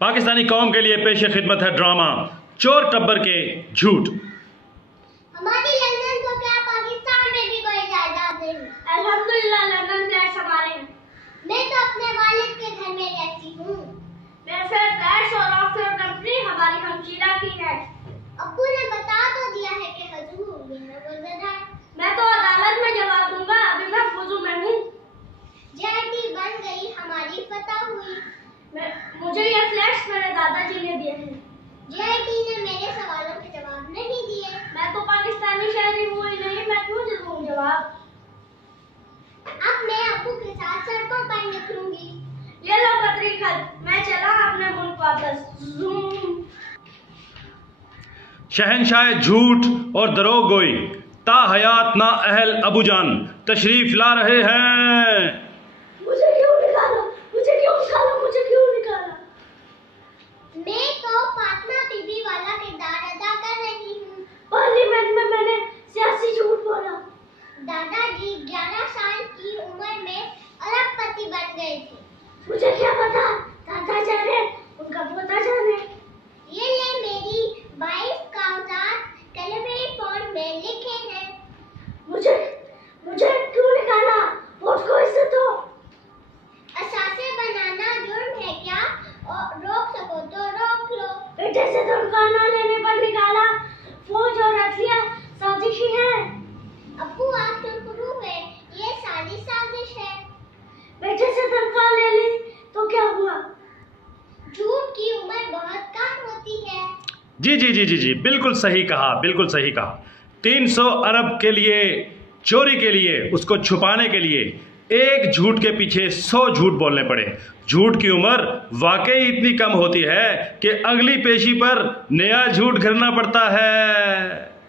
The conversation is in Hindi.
पाकिस्तानी कौम के लिए पेश खिदमत है ड्रामा चोर टब्बर के झूठ। हमारी लंदन तो क्या पाकिस्तान में भी कोई जायदाद नहीं। अल्हम्दुलिल्लाह लंदन फ्लैट्स हमारे हैं। मैं तो अपने वालिद के घर में रहती हूँ। वेलफेयर फ्लैट्स और ऑफशोर कंपनी हमारी हमशीरा की है। अब्बू ने बता तो दिया है कि हुजूर ये गुजर है। मैं तो अदालत में जवाब दूंगा, अभी मैं वुजू में हूँ। जेटी बन गई, हमारी फतह हुई। मुझे ये फ्लैट्स मेरे दादाजी ने दिए हैं। जेटी ने मेरे सवालों के जवाब नहीं दिए। मैं तो पाकिस्तानी शहरी हूँ ही नहीं, मैं क्यों दूँ जवाब। अब मैं अब्बू के साथ सड़कों पर निकलूंगी। ये लो पत्री खत, मैं चला अपने मुल्क वापस। शहनशाह झूठ और दरोगोई ता हयात ना अहल अबूजान तशरीफ ला रहे हैं। मुझे क्यों निकाला, मुझे क्यों निकाला, मुझे क्यों निकाला। मैं तो फातिमा बीबी वाला किरदार अदा कर रही हूँ। पार्लियामेंट में मैंने सियासी झूठ बोला। दादाजी 11 साल की उम्र में अरबपति बन गए थे। मुझे क्या पता, दादा जाने, उनका पोता जाने। ये ले मेरी 22 कागजात कलमे फॉर्म में लिखे हैं। मुझे क्यों निकाला, वोट को इज्जत दो। असासे बनाना जुर्म है क्या, और रोक सको तो रोक लो। बेटे से तनख्वाह लेने पर निकाला, फौज और अदलिया साजिशी है। अब्बू आप चुप हुए, ये सारी साजिश है। बेटे से तनख्वाह ले ली तो क्या हुआ। झूठ की उम्र बहुत कम होती है। जी, बिल्कुल सही कहा, बिल्कुल सही कहा। 300 अरब के लिए चोरी के लिए, उसको छुपाने के लिए एक झूठ के पीछे 100 झूठ बोलने पड़े। झूठ की उम्र वाकई इतनी कम होती है कि अगली पेशी पर नया झूठ घड़ना पड़ता है।